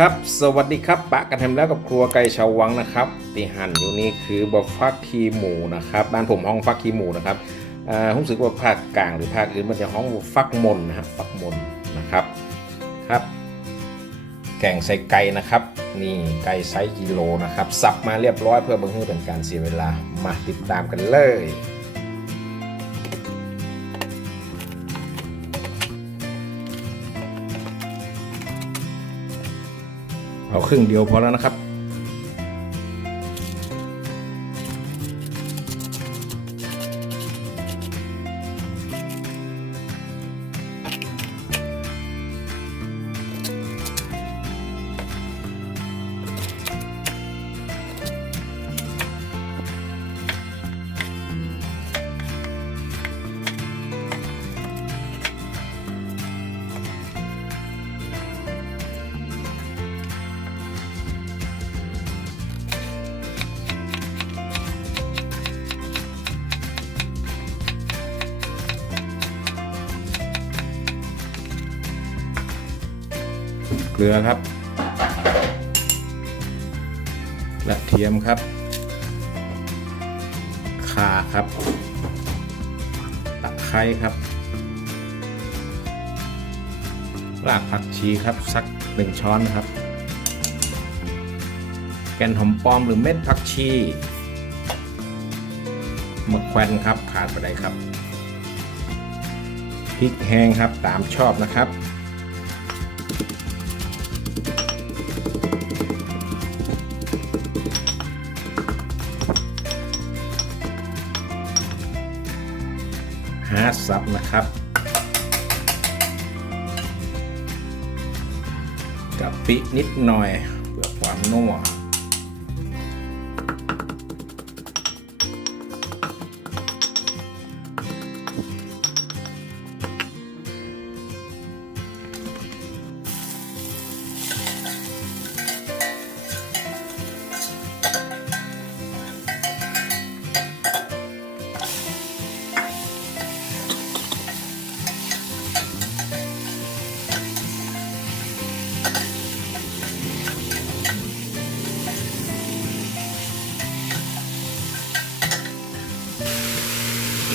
ครับ สวัสดีครับ ปะกันทำแล้วกับครัวไก่ชาววังนะครับที่หั่นอยู่นี่คือบะฟักคีหมูนะครับบ้านผมห้องฟักคีหมูนะครับอ่ารู้สึกว่าภาคกลางหรือภาคอื่นมันจะห้องฟักมนนะฮะฟักมนนะครับครับ แกงใส่ไก่นะครับ นี่ไก่ไซส์กิโลนะครับสับมาเรียบร้อยเพื่อบังเพื่อเป็นการเสียเวลามาติดตามกันเลย เอาครึ่งเดียวพอแล้วนะครับ เกลือครับกระเทียมครับข่าครับตะไคร้ครับรากผักชีครับสักหนึ่งช้อนครับ แกนหอมป้อมหรือเม็ดผักชีมะแขวนครับขาดไปได้ครับพริกแห้งครับตามชอบนะครับ หาซับนะครับ กับปินิดหน่อยเพื่อความนัว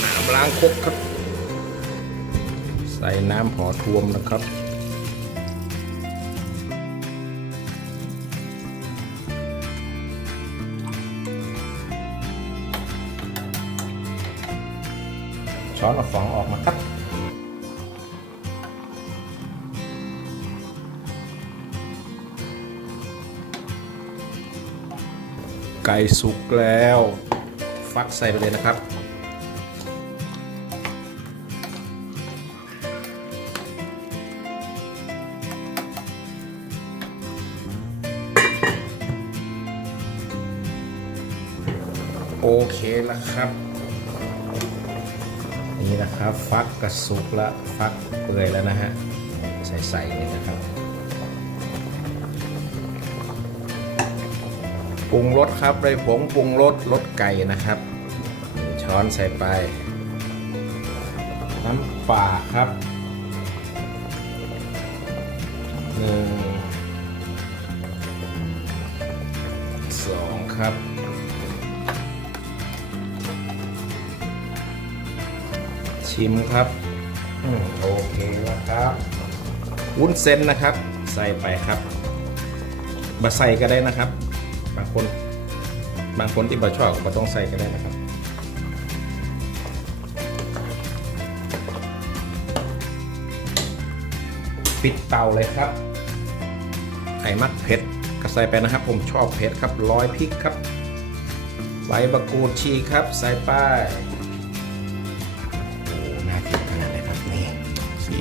น้ำล้างครกครับ ใส่น้ำพอทวมนะครับช้อนเอาฟองออกมาครับ ไก่สุกแล้ว ฟักใส่ไปเลยนะครับ โอเคแล้วครับนี่นะครับฟักกระสุกล้วฟักเปื่อยแล้วนะฮะใส่ๆเลยนะครับปรุงรสครับเลยผงปรุงรสรสไก่นะครับหนึ่งช้อนใส่ไป น้ำป่าครับหนึ่งสองครับ ชิมครับอืมโอเคแล้วครับวุ้นเส้นนะครับ ใส่ไปครับบะใส่ก็ได้นะครับ บางคน บางคนที่บะชอบก็บ่ต้องใส่ก็ได้นะครับปิดเตาเลยครับ ไข่มักเผ็ดก็ใส่ไปนะครับ ผมชอบเผ็ดครับร้อยพริกครับใบมะกูดชีครับ ใส่ไป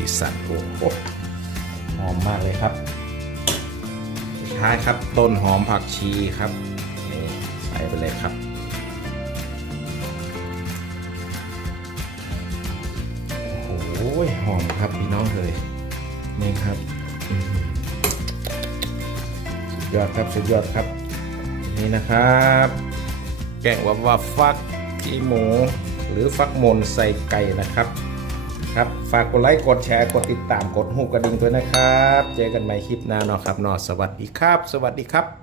สีสันโอ้โหหอมมากเลยครับสุดท้ายครับต้นหอมผักชีครับนี่ใส่ไปเลยครับโอ้โหหอมครับพี่น้องเลยนี่ครับอืมสุดยอดครับสุดยอดครับ นี่นะครับ แกงว่าว่าฟักขี้หมูหรือฟักมนใส่ไก่นะครับคนะ ครับ ฝากกดไลค์ กดแชร์ กดติดตาม กดหูกระดิ่งด้วยนะครับ เจอกันใหม่คลิปหน้าเนาะครับเนาะสวัสดีครับ สวัสดีครับ